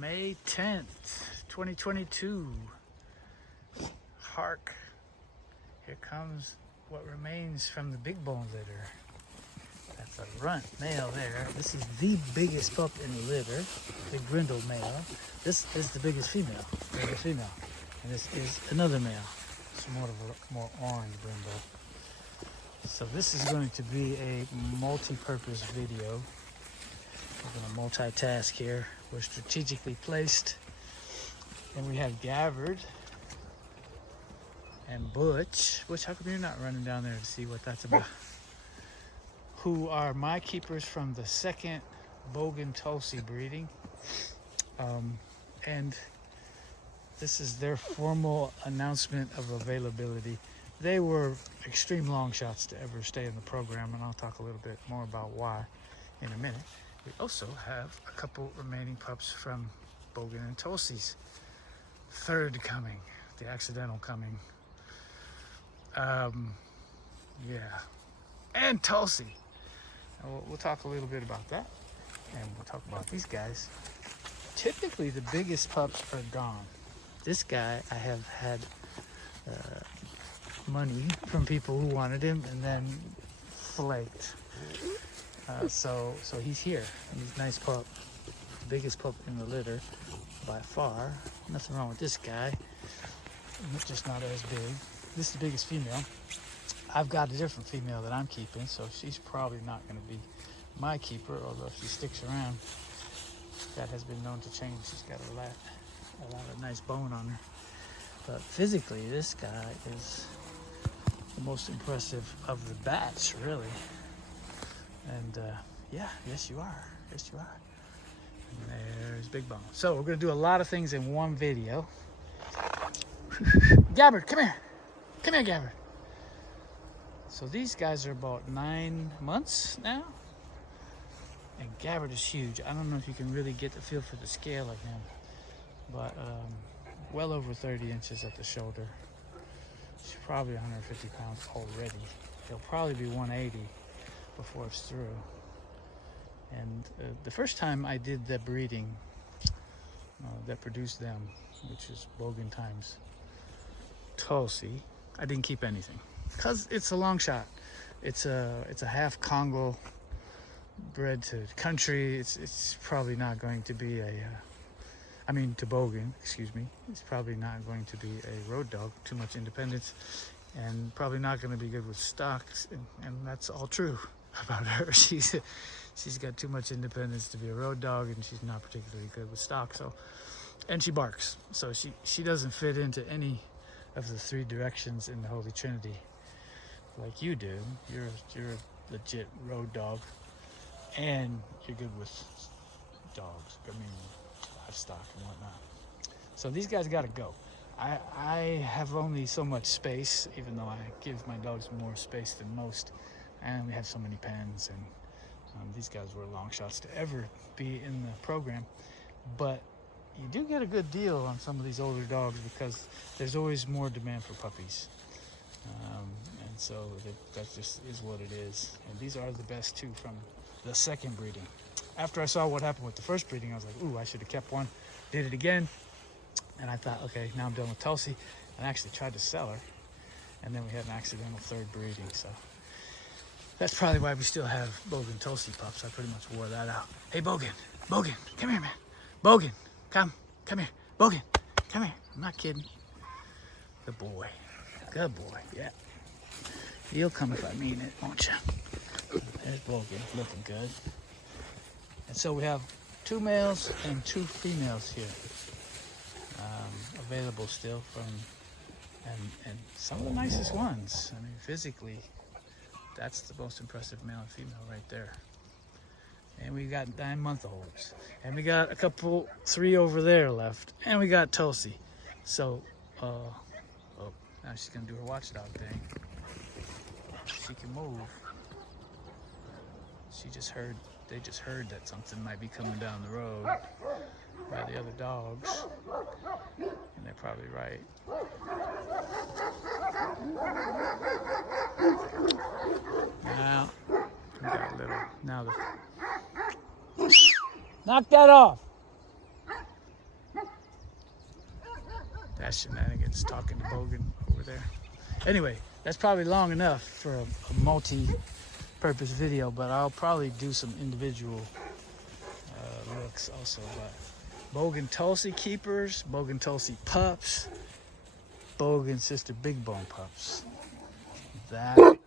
May 10th, 2022. Hark. Here comes what remains from the Bigbone litter. That's a runt male there. This is the biggest pup in the litter, the brindle male. This is the biggest female, and this is another male. It's more orange brindle. So this is going to be a multi-purpose video. We're going to multitask here. We're strategically placed, and we have Gabbard and Butch. Butch, how come you're not running down there to see what that's about? Who are my keepers from the second Bogan Tulsi breeding. And this is their formal announcement of availability. They were extreme long shots to ever stay in the program, and I'll talk a little bit more about why in a minute. We also have a couple remaining pups from Bogan and Tulsi's third coming, the accidental coming. Yeah, and Tulsi. We'll talk a little bit about that, and we'll talk about these guys. Typically, the biggest pups are gone. This guy, I have had money from people who wanted him and then flaked. So he's here. He's a nice pup, biggest pup in the litter by far. Nothing wrong with this guy. Just not as big. This is the biggest female. I've got a different female that I'm keeping, so she's probably not going to be my keeper, although if she sticks around, that has been known to change. She's got a lot of nice bone on her. But physically, this guy is the most impressive of the batch, really. And yeah, yes you are. Yes you are. And there's Bigbone. So we're going to do a lot of things in one video. Gabbard, come here. Come here, Gabbard. So these guys are about 9 months now. And Gabbard is huge. I don't know if you can really get the feel for the scale of him. But well over 30 inches at the shoulder. He's probably 150 pounds already. He'll probably be 180 before it's through. And the first time I did the breeding that produced them, which is Bogan times Tulsi, I didn't keep anything because it's a long shot. It's a half Congo bred to country. It's probably not going to be to Bogan, excuse me. It's probably not going to be a road dog. Too much independence, and probably not going to be good with stocks. And that's all true about her. She's got too much independence to be a road dog, and she's not particularly good with stock. So, and she barks. So she doesn't fit into any of the three directions in the Holy Trinity like you do. You're a legit road dog, and you're good with dogs. Livestock and whatnot. So these guys got to go. I have only so much space, even though I give my dogs more space than most. I only have so many pens, and these guys were long shots to ever be in the program. But you do get a good deal on some of these older dogs because there's always more demand for puppies. And so that just is what it is. And these are the best two from the second breeding. After I saw what happened with the first breeding, I was like, ooh, I should have kept one. Did it again. And I thought, okay, now I'm done with Tulsi. And I actually tried to sell her. And then we had an accidental third breeding. So that's probably why we still have Bogan Tulsi pups. I pretty much wore that out. Hey, Bogan, come here, man. Bogan, come here. Bogan, come here. I'm not kidding. Good boy, yeah. You'll come if I mean it, won't you? There's Bogan, looking good. And so we have 2 males and 2 females here, available still from, and some of the nicest ones. I mean, physically, that's the most impressive male and female right there. And we got 9-month-olds, and we got a couple, 3 over there left, and we got Tulsi. So, oh, now she's gonna do her watchdog thing. She can move. They just heard that something might be coming down the road by the other dogs, and they're probably right. Now, we got a little, knock that off. shenanigans talking to Bogan over there. Anyway, that's probably long enough for a multi-purpose video, but I'll probably do some individual looks also. But Bogan Tulsi keepers, Bogan Tulsi pups, Bogan Sistuhbigbone pups. That